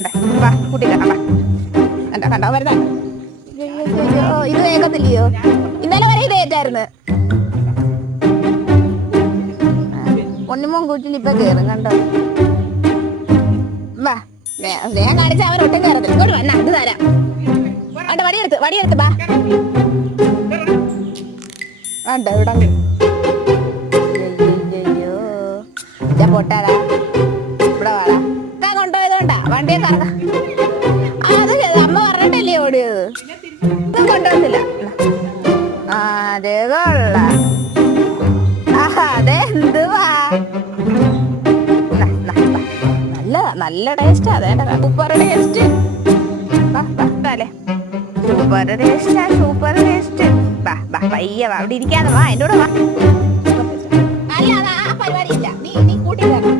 വാ കൂട്ടി കയറാം വാ. കണ്ടോ വരുന്ന ഇത് കേൾക്കത്തില്ലയോ? ഇന്നലെ വരെ ഇത് ഏറ്റായിരുന്നു. പൊന്നിമോൻ കൂട്ടിൽ ഇപ്പൊ കേറും കണ്ടോ. വാ ഞാൻ കാണിച്ച അവൻ ഒട്ടും കയറത്തില്ല. ഇങ്ങോട്ട് വന്നാ ഇത് തരാം. അണ്ട വടിയെടുത്ത് ബാ. അണ്ട ഇവിടെ ഞാൻ പൊട്ടാടാ. ഇവിടെ വാടാ. ഞാൻ കൊണ്ടുപോയതുകൊണ്ടാ വണ്ടിയെ കറങ്ങാം. അത് അമ്മ പറഞ്ഞിട്ടല്ലേ ഓടിയത്. ഇതും കൊണ്ടുപോകത്തില്ല. അതെ കൊള്ള. അതെ എന്തുവാ നല്ല ടേസ്റ്റ്. അതേണ്ട സൂപ്പർ ടേസ്റ്റ്. Super taste. പയ്യ വാ അവിടെ ഇരിക്കാതെ വാ. എൻ്റെ കൂടെ വാ. അല്ല ആ പരിപാടി ഇല്ല. നീ കൂട്ടി തരണം.